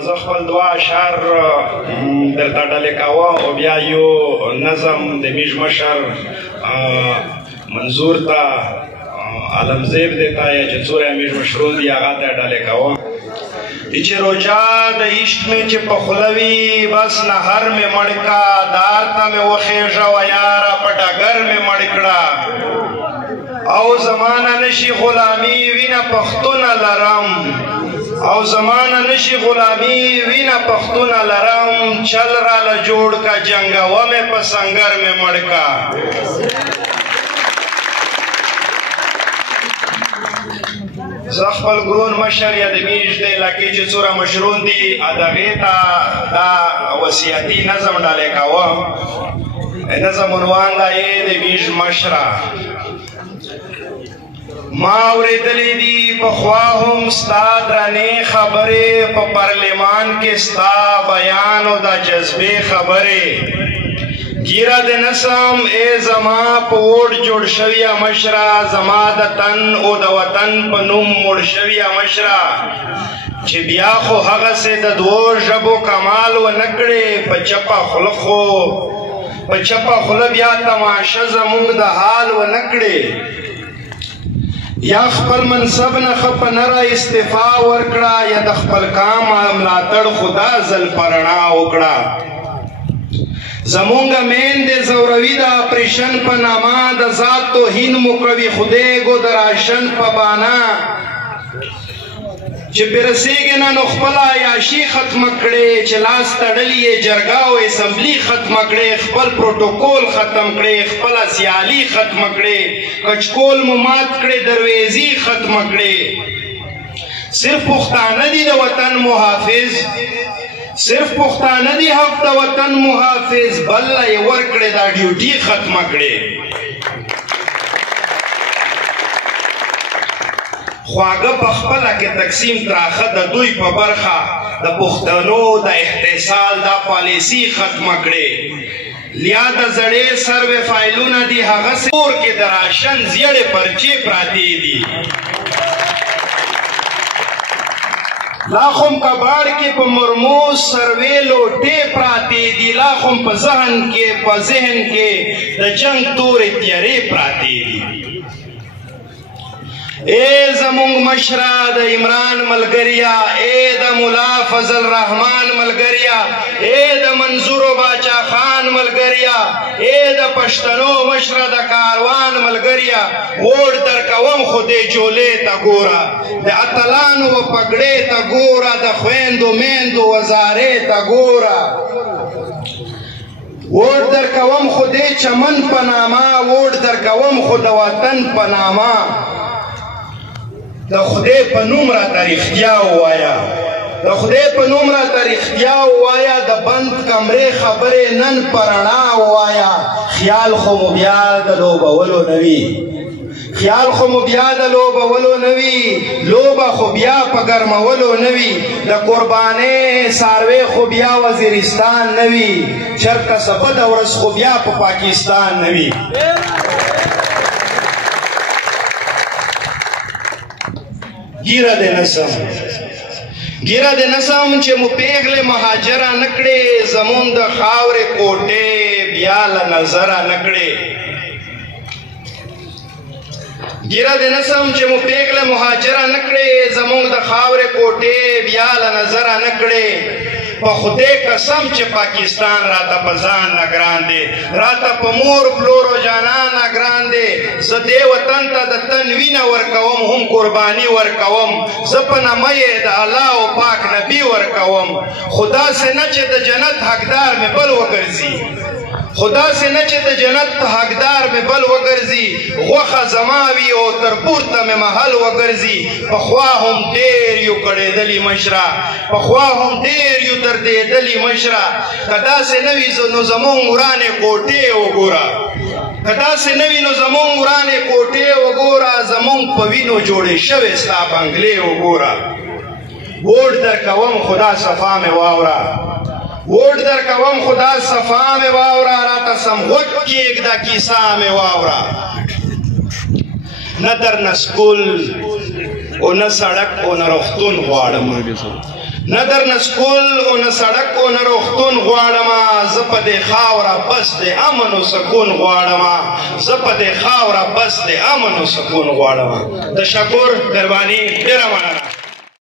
زه خپل دوه اشعار درته ډالې کوم او بیا یو نظم د میژ مشر منظور ته عالمزیب دی ته یا چې څوره میژ مشرون دي هغه ته ډالې کوم چې روجا د عشق مې چې په خوله وي بس نهر مې مړ کا دار ته مې وخېژه و یاره په ډګر مې مړ کړه او زمانه نشي غلامي وینه پښتونه لرم او زمانه نشي غلامي وینه پښتونه لرم چل را له جوړ کا جنګوه مې په سنګر مې مړ کا زه خپل ګرون مشر یا د میژ د علاقې چې څوره مشرون دي هغې ته دا وصیتي نظم ډالې کوم نظم عنوان دا یې د میژ مشره ما اورېدلې دي پخوا هم ستا درنې خبرې په پارلمان کې ستا بیان او دا جذبې خبرې ګیره د نسم ای زما په ووټ جوړ شویه مشره زما د تن او د وطن په نوم مړ شویه مشره چې بیا خو هغسې د دوو ژبو کمال ونه کړې په چپه خوله خو په چپه خوله بیا تماشه زموږ د حال ونه کړې یا خپل منصب نه ښه په نره استعفا ورکړه یا د خپل کام ملاتړ خدا ځل په رڼا وکړه زمونږ میندې زوروي د اپریشن په نامه د ذات توهین مو کوي خدایږو د راشن په بانه چې برسېږي نه نو خپله عیاشي ختمه کړې چې لاس تړلي یې جرګه او اسمبلي ختمه کړې خپل پروټوکول ختم کړې خپله سیالي ختمه کړې کچکول مو مات کړې درویزي ختمه کړې صرف پښتانه دي د وطن محافظ صرف پښتانه دي د وطن محافظ بل له یې ورکړې دا ډیوټي ختمه کړې خواږه په خپله کې تقسیم تراخه د دوی په برخه د پښتنو د احتسال دا پالیسي ختمه کړې لیا د زړې سروې فایلونه دي هغسې کور کې د راشن زیړې پرچې پراتې دي لا خم کباړ کې په مرموز سروې لوټې پراتې دي لا خم په ذهن کې د جنگ تورې تیارې پراتې دي اے زمونږ مشره د عمران ملګریا اے د ملا فضل رحمان ملګریا اے د منظور باچا خان ملګریا اے د پښتنو مشره د کاروان ملګریا ووټ درکوم خو دې جولې ته ګوره د اتلانو و پګړې ته ګوره د خویندو میندو وزارې ته ګوره ووټ درکوم خو دې چمن په نامه ووټ درکوم خو د وطن په نامه د خدای په نوم راته رښتیا ووایه د خدای په نوم راته رښتیا ووایه د بند کمرې خبرې نن په رڼا ووایه خیال خو مو بیا د لوبولو نه وي خیال خو مو بیا د لوبولو نه وي لوبه خو بیا په ګرمولو نه وي د قربانۍ څاروی خو بیا وزیرستان نه وي چېرته څه بده ورځ خو بیا په پاکستان نه وي ګیره د نسم چې مو پیغلې مهاجره نه کړې زمون د خاورې کوټې بیا له نظره نه کړې ګیره د نسم چې مو پیغلې مهاجره نه کړې زمونږ د خاورې کوټې بیا له نظره نه کړې په خدای قسم چې پاکستان راته په ځان نه ګران دی راته په مور پلور و جانان نه ګران دی زه دې وطن ته د تن وینه ورکوم هم قرباني ورکوم زه په نامه یې د الله او پاک نبي ورکوم خو داسې نه چې د جنت حقدار مې بل وګرځي خو داسې نه چې د جنت حقدار مې بل وګرځي غوښه زما وي او تر پورته مې محل وګرځي پخوا هم ډېر یو کړېدلي مشره پخوا هم ډېر یو دردېدلي مشره که داسې نه وي نو زمونږ ورانې کوټې وګوره که داسې نه وي نو زمونږ ورانې کوټې وګوره زمونږ په وینو جوړې شوې ستا بنګلې وګوره ووټ درکوم خدا صفا مې واوره ووټ درکوم خدا صفا مې واوره راته سم غوږ کېږده کیسه مې واوره نه در نه سکول او نه سړک او نه روغتون غواړم نه درنه سکول او نه سړک او نه روغتون غواړمه زه په دې خاوره بس د امن او سکون غواړمه زه په دې خاوره بس د امن او سکون غواړمه تشکر مهرباني ډېره مننه